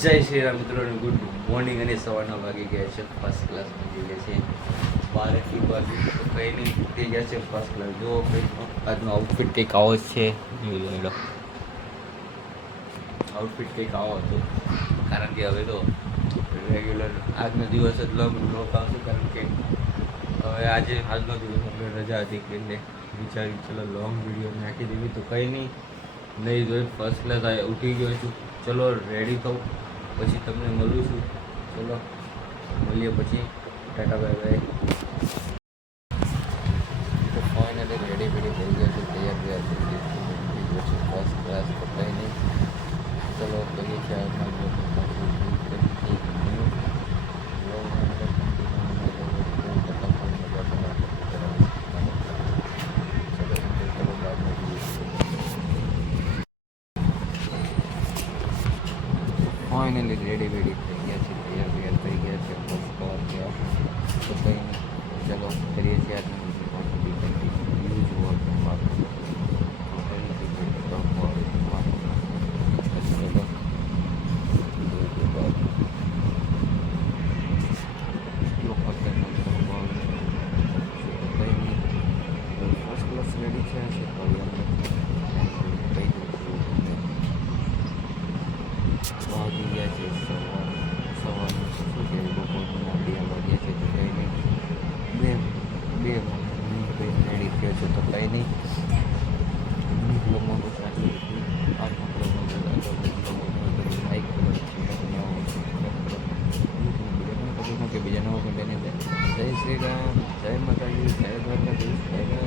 જય શ્રી રામ મિત્રોને good morning અને સવારના વાગી ગયા છે. ફર્સ્ટ ક્લાસ પહોંચી ગયા છે બારેથી બાજુ તો થઈ ગયા છે. ફર્સ્ટ ક્લાસ જો આજનો આઉટફિટ કંઈક આવો છે. આઉટફિટ કંઈક આવો હતો. કારણ કે હવે તો રેગ્યુલર આજનો દિવસ જ લોંગ લોક આવશે. કારણ કે હવે આજે, આજનો દિવસ અમને રજા હતી એટલે વિચાર્યું, ચલો લોંગ વીડિયો નાખી દેવી તો કંઈ નહીં. નહીં જોઈ ફર્સ્ટ ક્લાસ આ ઉઠી ગયો છું ચલો રેડી થઉં પછી તમને મળું છું ચલો મળીએ પછી ટાટા બાય બાય તો ફાઇનલી રેડી બેડી થઈ ગયો છે તૈયાર તૈયાર થઈ ગયો છું ઉઠી ગયો છું ફર્સ્ટ ક્લાસ ફાઇનલી રેડી વેડી થઈ ગયા છે તૈયાર તૈયાર થઈ ગયા છે બસ કવર ગયા તો કંઈ નહીં ચલો કરીએ છીએ આજના વિડીયો સુધી કન્ટિન્યુ જુઓ તો વાત વાગી ગયા છે સવાર સવારનું શું છે બપોરનું નહીં બે બે રેડી થયો નહીં મિની બ્લોગમાં બસ આટલું આજનો બ્લોગમાં જય શ્રી જય માતાજી જય દ્વારકાધીશ